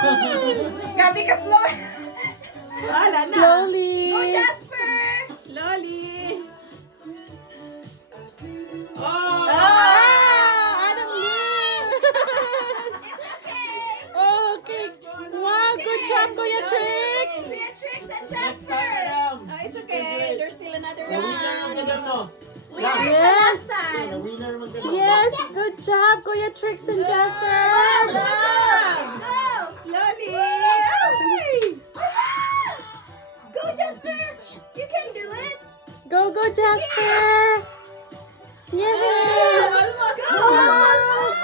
Gabi ka slow. Wala na. Slowly. Go, Jasper! Slowly. Oh! Adam lose. Okay. Wow, good job, Kuya Trix. Kuya Trix and Next Jasper! time, Adam. Oh, it's okay. There's still another The winner round. magkadam, no? We Lang. are the Yes. last The time! winner magkadam. Yes, good job, Kuya Trix and Jasper. Go! Slowly. Go, Jasper! You can do it! Go, Jasper. Yay. Almost. Go!